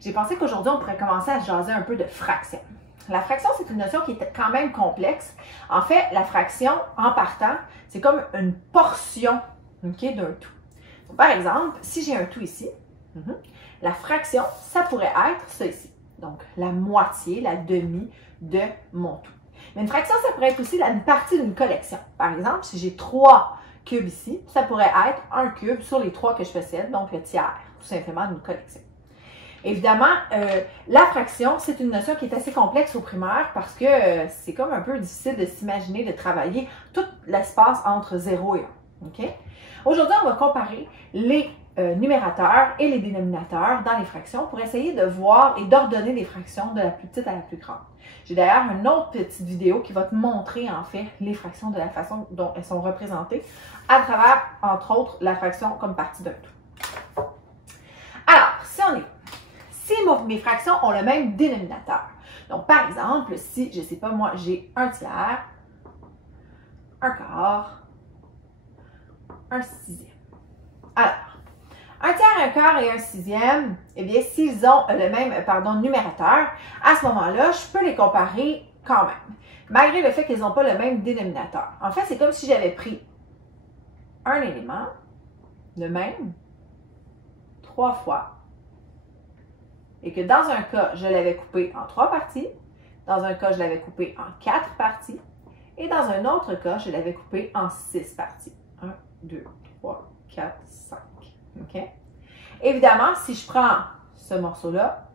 j'ai pensé qu'aujourd'hui, on pourrait commencer à jaser un peu de fraction. La fraction, c'est une notion qui est quand même complexe. En fait, la fraction, en partant, c'est comme une portion okay, d'un tout. Donc, par exemple, si j'ai un tout ici, la fraction, ça pourrait être ça ici. Donc, la moitié, la demi de mon tout. Mais une fraction, ça pourrait être aussi une partie d'une collection. Par exemple, si j'ai 3 cubes ici, ça pourrait être un cube sur les 3 que je possède, donc le tiers, tout simplement, d'une collection. Évidemment, la fraction, c'est une notion qui est assez complexe au primaire parce que c'est comme un peu difficile de s'imaginer de travailler tout l'espace entre 0 et 1. Okay? Aujourd'hui, on va comparer les numérateurs et les dénominateurs dans les fractions pour essayer de voir et d'ordonner les fractions de la plus petite à la plus grande. J'ai d'ailleurs une autre petite vidéo qui va te montrer en fait les fractions de la façon dont elles sont représentées à travers, entre autres, la fraction comme partie d'un tout. Alors, si on est si mes fractions ont le même dénominateur. Donc, par exemple, si, je ne sais pas moi, j'ai un tiers, un quart, un sixième. Alors, un tiers, un quart et un sixième, eh bien, s'ils ont le même numérateur, à ce moment-là, je peux les comparer quand même, malgré le fait qu'ils n'ont pas le même dénominateur. En fait, c'est comme si j'avais pris un élément, le même, 3 fois, et que dans un cas, je l'avais coupé en 3 parties, dans un cas, je l'avais coupé en 4 parties, et dans un autre cas, je l'avais coupé en 6 parties. 1, 2, 3, 4, 5. OK? Évidemment, si je prends ce morceau-là,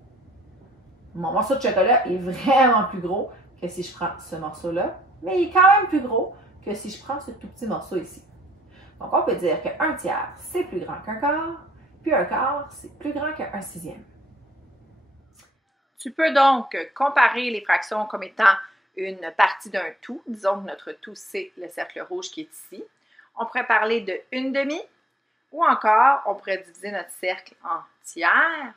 mon morceau de chocolat est vraiment plus gros que si je prends ce morceau-là, mais il est quand même plus gros que si je prends ce tout petit morceau ici. Donc, on peut dire qu'un tiers, c'est plus grand qu'un quart, puis un quart, c'est plus grand qu'un sixième. Tu peux donc comparer les fractions comme étant une partie d'un tout. Disons que notre tout, c'est le cercle rouge qui est ici. On pourrait parler de une demi, ou encore, on pourrait diviser notre cercle en tiers,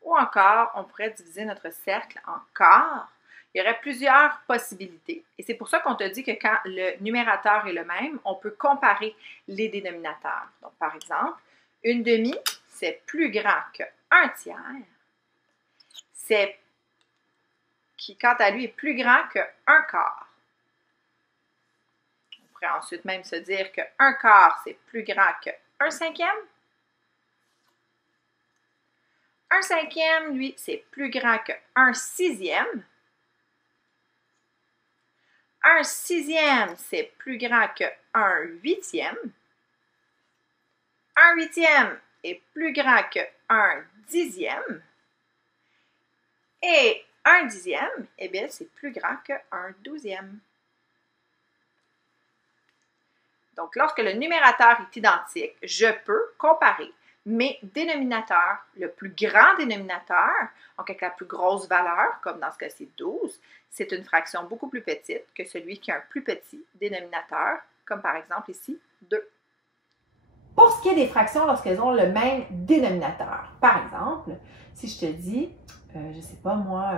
ou encore, on pourrait diviser notre cercle en quart. Il y aurait plusieurs possibilités. Et c'est pour ça qu'on te dit que quand le numérateur est le même, on peut comparer les dénominateurs. Donc, par exemple, une demi, c'est plus grand qu'un tiers. Qui, quant à lui, est plus grand qu'un quart. On pourrait ensuite même se dire qu'un quart, c'est plus grand qu'un cinquième. Un cinquième, lui, c'est plus grand qu'un sixième. Un sixième, c'est plus grand qu'un huitième. Un huitième est plus grand qu'un dixième. Et un dixième, eh bien, c'est plus grand qu'un douzième. Donc, lorsque le numérateur est identique, je peux comparer mes dénominateurs. Le plus grand dénominateur, donc avec la plus grosse valeur, comme dans ce cas-ci 12, c'est une fraction beaucoup plus petite que celui qui a un plus petit dénominateur, comme par exemple ici 2. Pour ce qui est des fractions lorsqu'elles ont le même dénominateur, par exemple, si je te dis, je ne sais pas moi,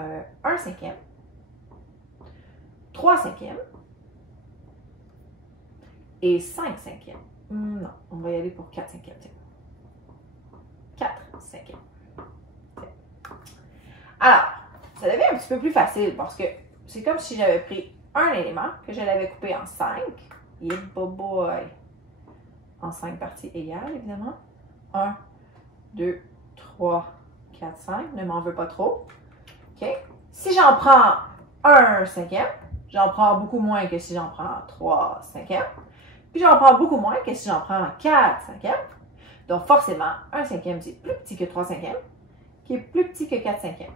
1 cinquième, 3 cinquièmes et 5 cinquièmes. Non, on va y aller pour 4 cinquièmes. 4 cinquièmes. Alors, ça devient un petit peu plus facile parce que c'est comme si j'avais pris un élément que je l'avais coupé en 5. Et boy! En 5 parties égales, évidemment. 1, 2, 3, 4, 5. Ne m'en veux pas trop. OK? Si j'en prends 1 cinquième, j'en prends beaucoup moins que si j'en prends 3 cinquièmes. Puis j'en prends beaucoup moins que si j'en prends 4 cinquièmes. Donc forcément, 1 cinquième, c'est plus petit que 3 cinquièmes, qui est plus petit que 4 cinquièmes.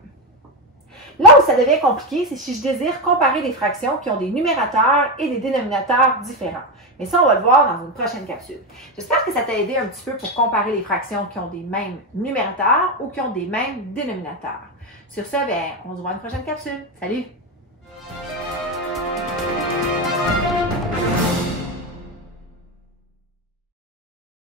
Là où ça devient compliqué, c'est si je désire comparer des fractions qui ont des numérateurs et des dénominateurs différents. Mais ça, on va le voir dans une prochaine capsule. J'espère que ça t'a aidé un petit peu pour comparer les fractions qui ont des mêmes numérateurs ou qui ont des mêmes dénominateurs. Sur ce, on se voit dans une prochaine capsule. Salut!